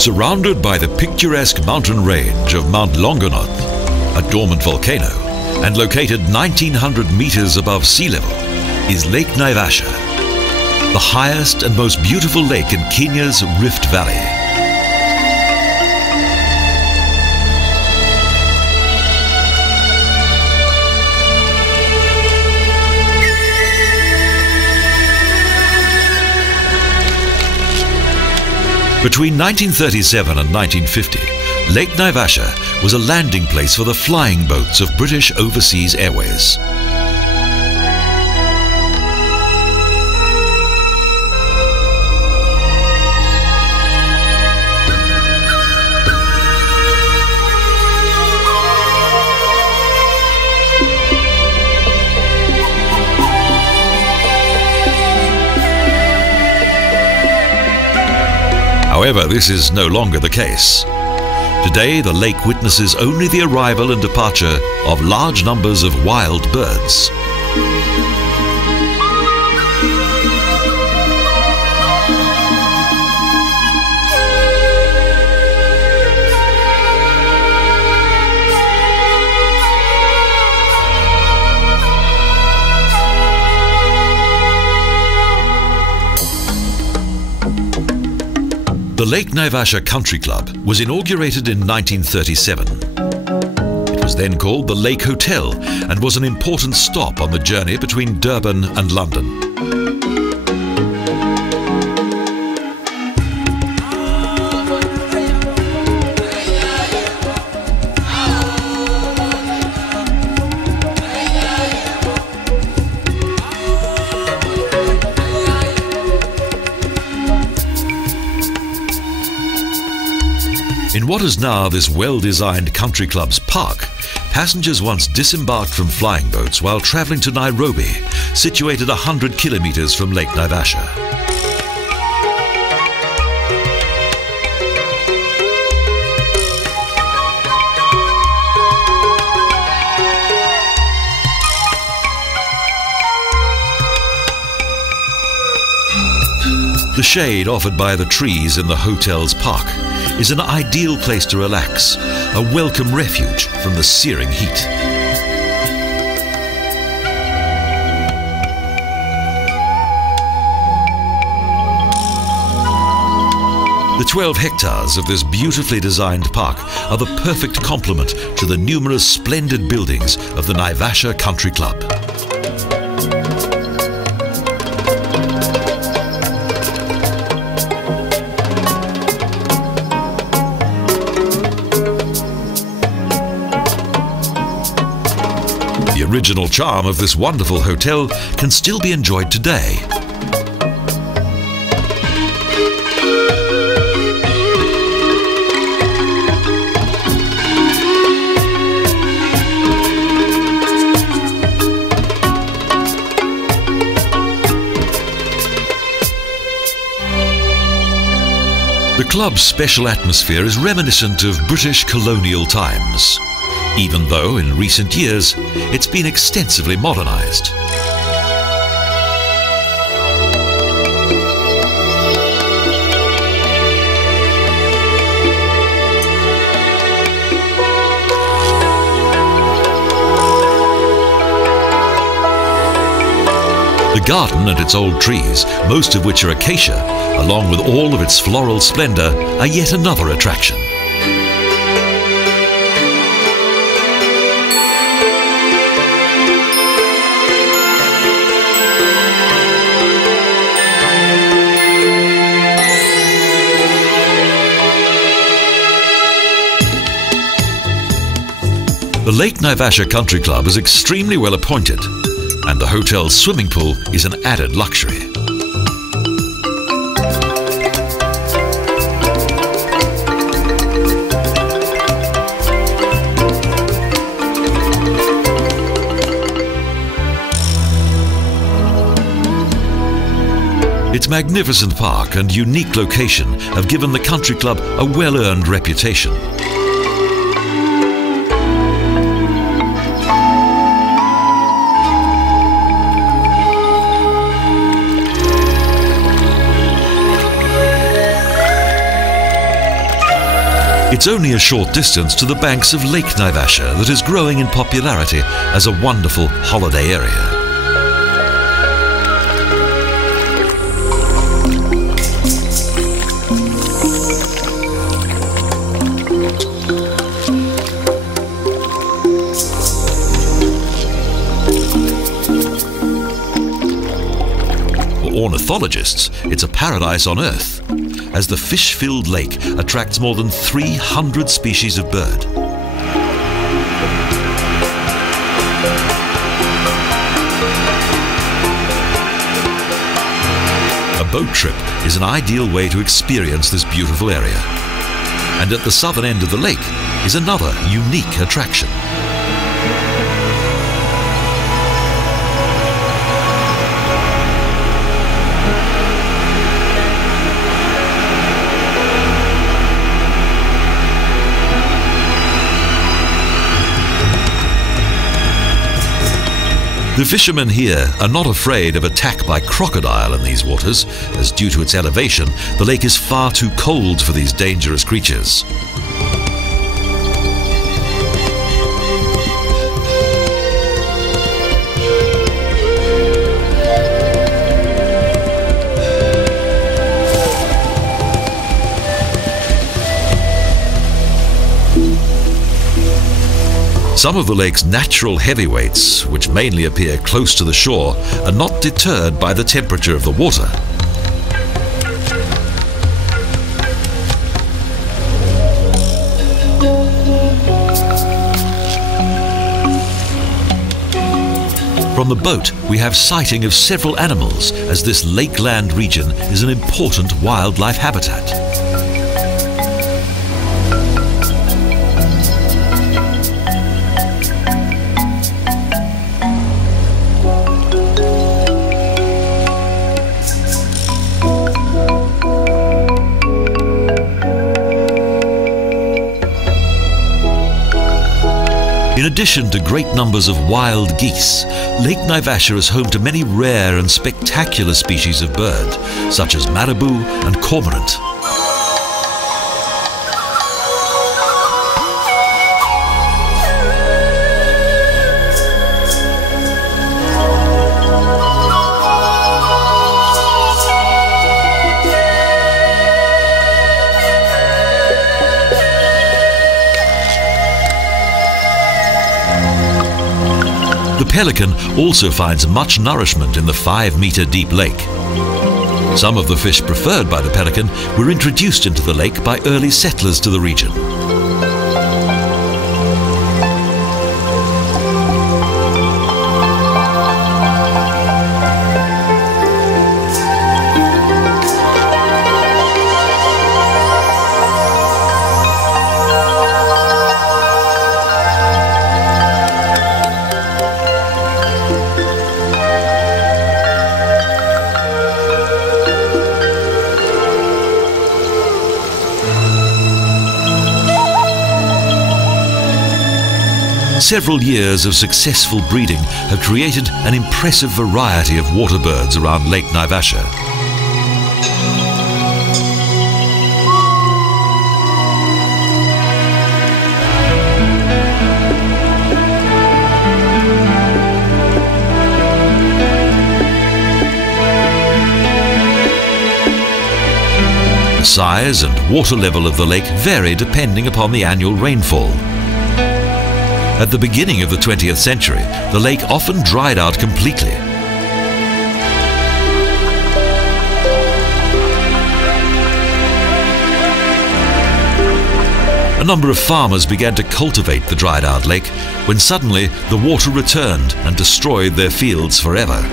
Surrounded by the picturesque mountain range of Mount Longonot, a dormant volcano, and located 1,900 meters above sea level, is Lake Naivasha, the highest and most beautiful lake in Kenya's Rift Valley. Between 1937 and 1950, Lake Naivasha was a landing place for the flying boats of British Overseas Airways. However, this is no longer the case. Today, the lake witnesses only the arrival and departure of large numbers of wild birds. The Lake Naivasha Country Club was inaugurated in 1937. It was then called the Lake Hotel and was an important stop on the journey between Durban and London. In what is now this well-designed country club's park, passengers once disembarked from flying boats while travelling to Nairobi, situated 100 kilometres from Lake Naivasha. The shade offered by the trees in the hotel's park is an ideal place to relax, a welcome refuge from the searing heat. The 12 hectares of this beautifully designed park are the perfect complement to the numerous splendid buildings of the Naivasha Country Club. The original charm of this wonderful hotel can still be enjoyed today. The club's special atmosphere is reminiscent of British colonial times, even though in recent years it's been extensively modernised. The garden and its old trees, most of which are acacia, along with all of its floral splendour, are yet another attraction. The Lake Naivasha Country Club is extremely well appointed, and the hotel's swimming pool is an added luxury. Its magnificent park and unique location have given the country club a well-earned reputation. It's only a short distance to the banks of Lake Naivasha that is growing in popularity as a wonderful holiday area. Ornithologists, it's a paradise on Earth, as the fish-filled lake attracts more than 300 species of bird. A boat trip is an ideal way to experience this beautiful area. And at the southern end of the lake is another unique attraction. The fishermen here are not afraid of attack by crocodile in these waters, as due to its elevation, the lake is far too cold for these dangerous creatures. Some of the lake's natural heavyweights, which mainly appear close to the shore, are not deterred by the temperature of the water. From the boat, we have sighting of several animals, as this lakeland region is an important wildlife habitat. In addition to great numbers of wild geese, Lake Naivasha is home to many rare and spectacular species of bird, such as marabu and cormorant. The pelican also finds much nourishment in the 5-metre deep lake. Some of the fish preferred by the pelican were introduced into the lake by early settlers to the region. Several years of successful breeding have created an impressive variety of water birds around Lake Naivasha. The size and water level of the lake vary depending upon the annual rainfall. At the beginning of the 20th century, the lake often dried out completely. A number of farmers began to cultivate the dried out lake when suddenly the water returned and destroyed their fields forever.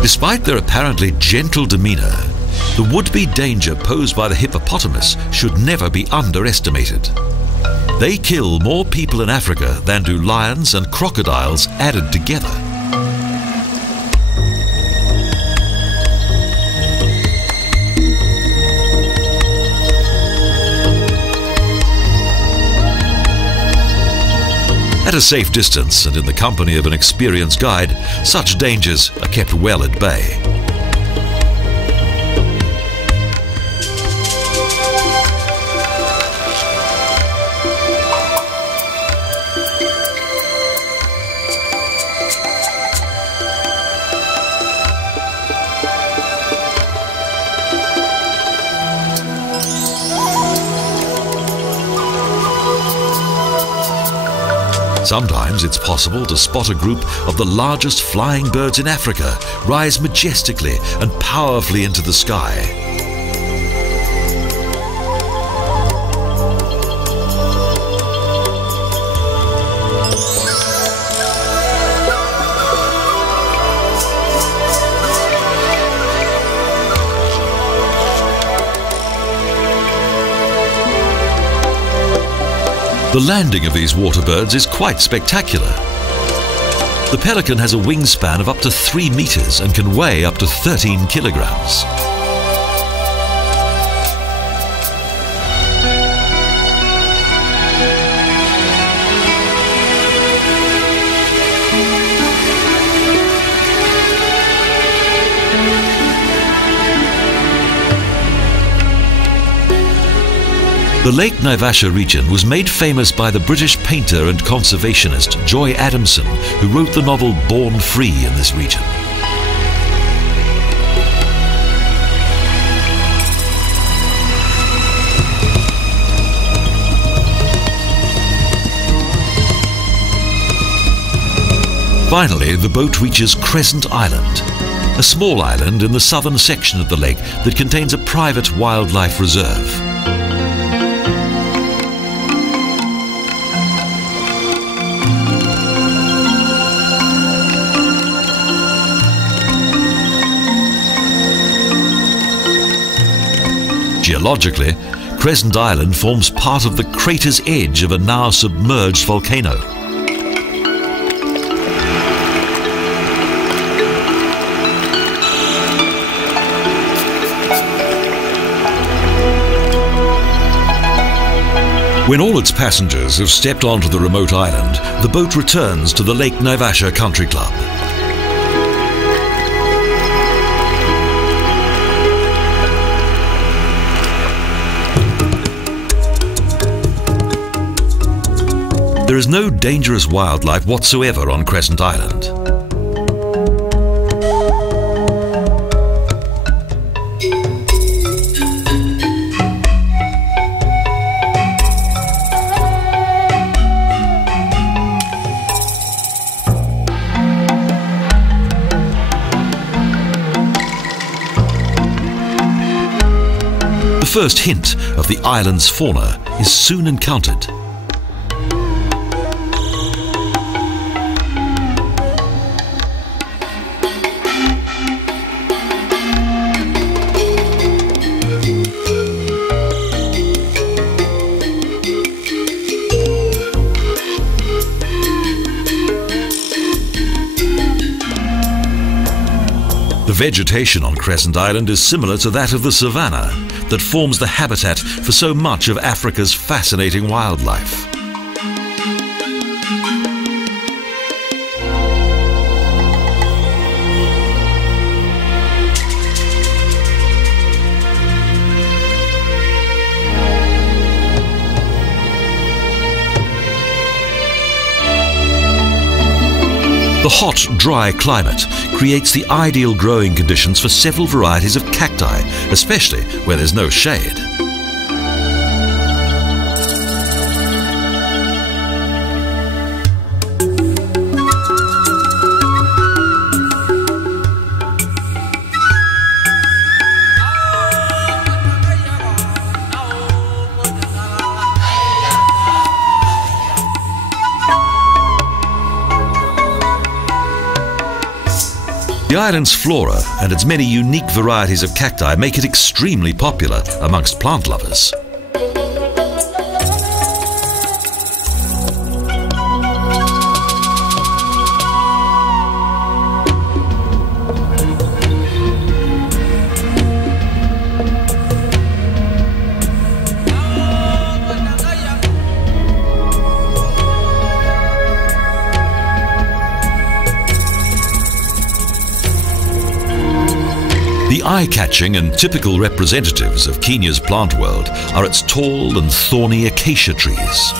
Despite their apparently gentle demeanor, the would-be danger posed by the hippopotamus should never be underestimated. They kill more people in Africa than do lions and crocodiles added together. a safe distance and in the company of an experienced guide, such dangers are kept well at bay. Sometimes it's possible to spot a group of the largest flying birds in Africa rise majestically and powerfully into the sky. The landing of these water birds is quite spectacular. The pelican has a wingspan of up to 3 meters and can weigh up to 13 kilograms. The Lake Naivasha region was made famous by the British painter and conservationist Joy Adamson, who wrote the novel Born Free in this region. Finally, the boat reaches Crescent Island, a small island in the southern section of the lake that contains a private wildlife reserve. Geologically, Crescent Island forms part of the crater's edge of a now submerged volcano. When all its passengers have stepped onto the remote island, the boat returns to the Lake Naivasha Country Club. There is no dangerous wildlife whatsoever on Crescent Island. The first hint of the island's fauna is soon encountered. The vegetation on Crescent Island is similar to that of the savanna that forms the habitat for so much of Africa's fascinating wildlife. The hot, dry climate creates the ideal growing conditions for several varieties of cacti, especially where there's no shade. The island's flora and its many unique varieties of cacti make it extremely popular amongst plant lovers. The eye-catching and typical representatives of Kenya's plant world are its tall and thorny acacia trees.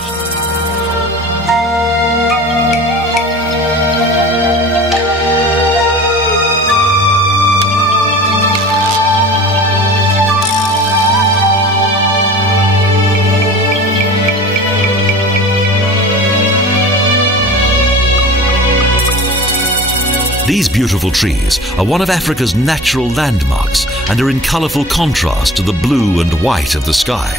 These beautiful trees are one of Africa's natural landmarks and are in colourful contrast to the blue and white of the sky.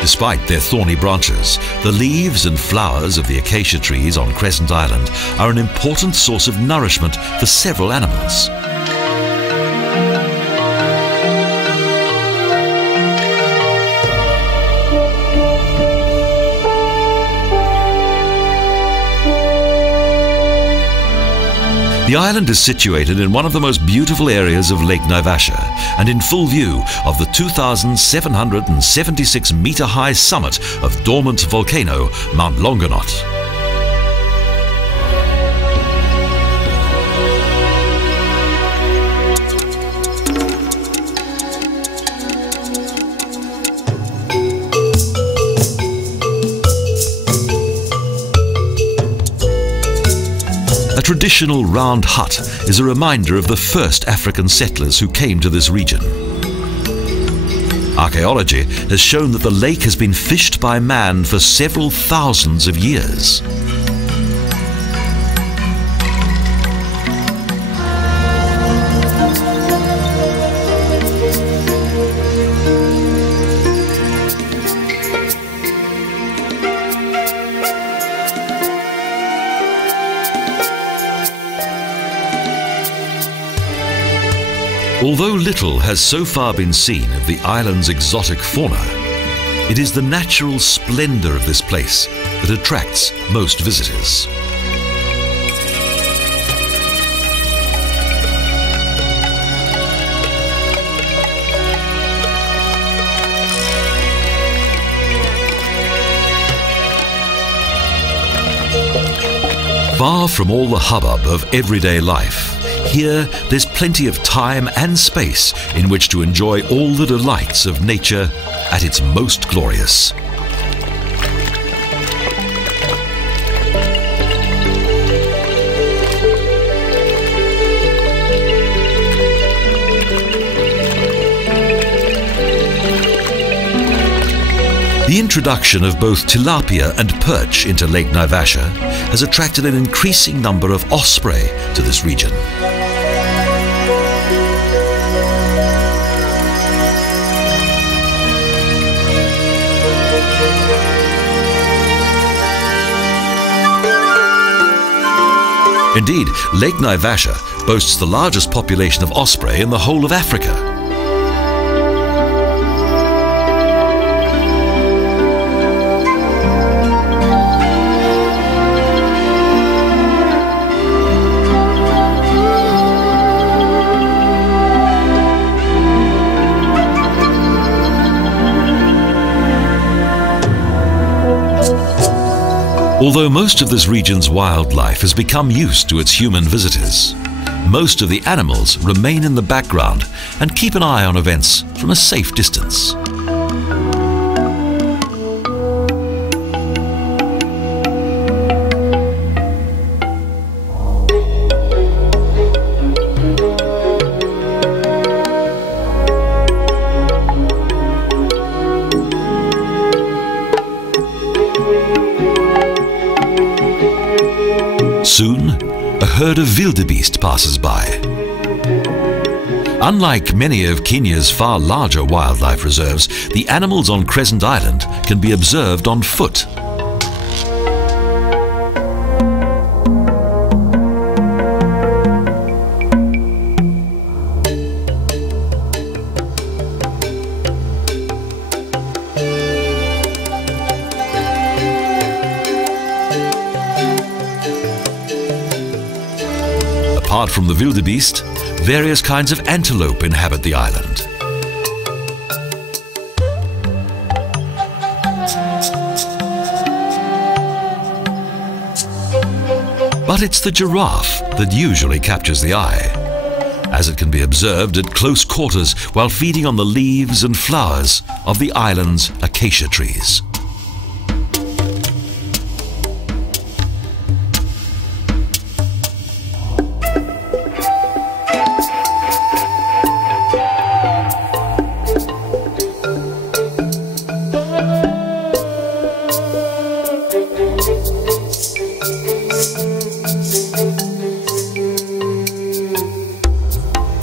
Despite their thorny branches, the leaves and flowers of the acacia trees on Crescent Island are an important source of nourishment for several animals. The island is situated in one of the most beautiful areas of Lake Naivasha and in full view of the 2,776 metre high summit of dormant volcano Mount Longonot. A traditional round hut is a reminder of the first African settlers who came to this region. Archaeology has shown that the lake has been fished by man for several thousands of years. Although little has so far been seen of the island's exotic fauna, it is the natural splendour of this place that attracts most visitors. Far from all the hubbub of everyday life, here there's plenty of time and space in which to enjoy all the delights of nature at its most glorious. The introduction of both tilapia and perch into Lake Naivasha has attracted an increasing number of osprey to this region. Indeed, Lake Naivasha boasts the largest population of osprey in the whole of Africa. Although most of this region's wildlife has become used to its human visitors, most of the animals remain in the background and keep an eye on events from a safe distance. Soon, a herd of wildebeest passes by. Unlike many of Kenya's far larger wildlife reserves, the animals on Crescent Island can be observed on foot. Apart from the wildebeest, various kinds of antelope inhabit the island. But it's the giraffe that usually captures the eye, as it can be observed at close quarters while feeding on the leaves and flowers of the island's acacia trees.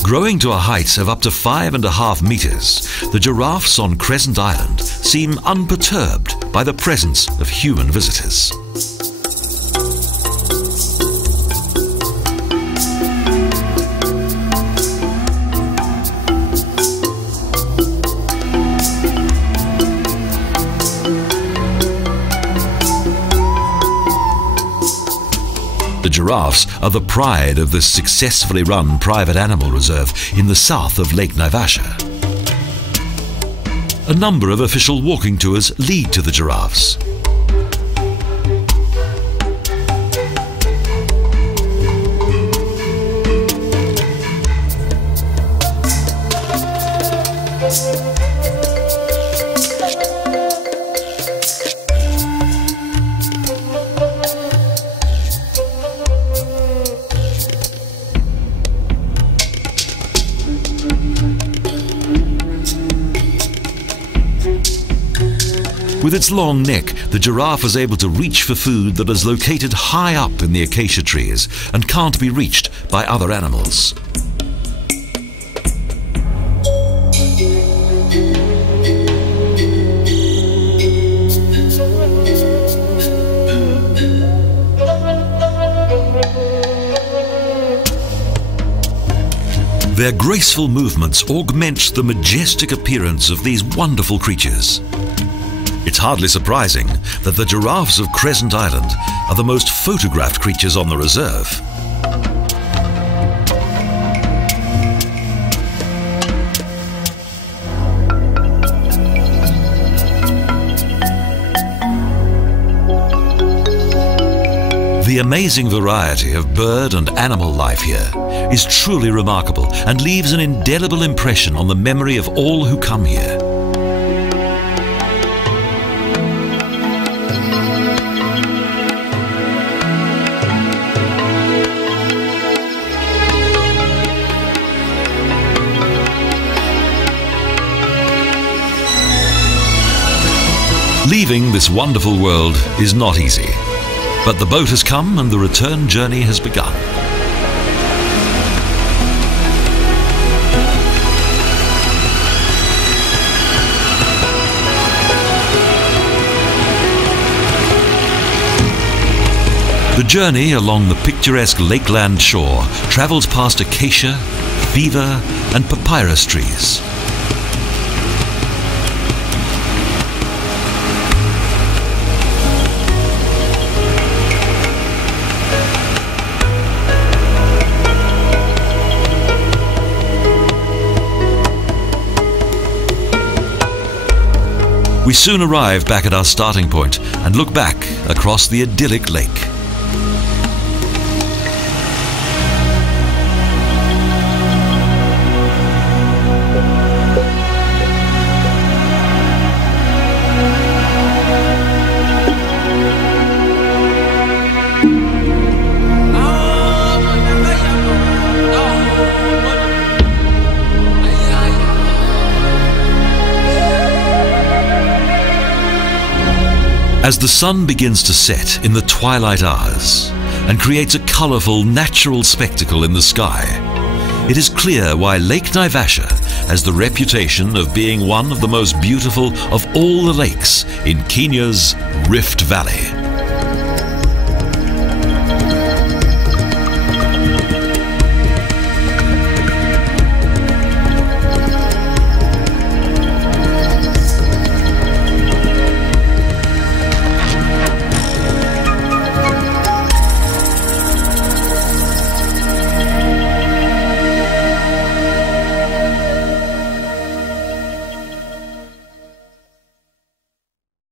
Growing to a height of up to 5.5 meters, the giraffes on Crescent Island seem unperturbed by the presence of human visitors. The giraffes are the pride of this successfully run private animal reserve in the south of Lake Naivasha. A number of official walking tours lead to the giraffes. With its long neck, the giraffe is able to reach for food that is located high up in the acacia trees and can't be reached by other animals. Their graceful movements augment the majestic appearance of these wonderful creatures. It's hardly surprising that the giraffes of Crescent Island are the most photographed creatures on the reserve. The amazing variety of bird and animal life here is truly remarkable and leaves an indelible impression on the memory of all who come here. Leaving this wonderful world is not easy, but the boat has come and the return journey has begun. The journey along the picturesque lakeland shore travels past acacia, fever and papyrus trees. We soon arrive back at our starting point and look back across the idyllic lake. As the sun begins to set in the twilight hours and creates a colourful, natural spectacle in the sky, it is clear why Lake Naivasha has the reputation of being one of the most beautiful of all the lakes in Kenya's Rift Valley.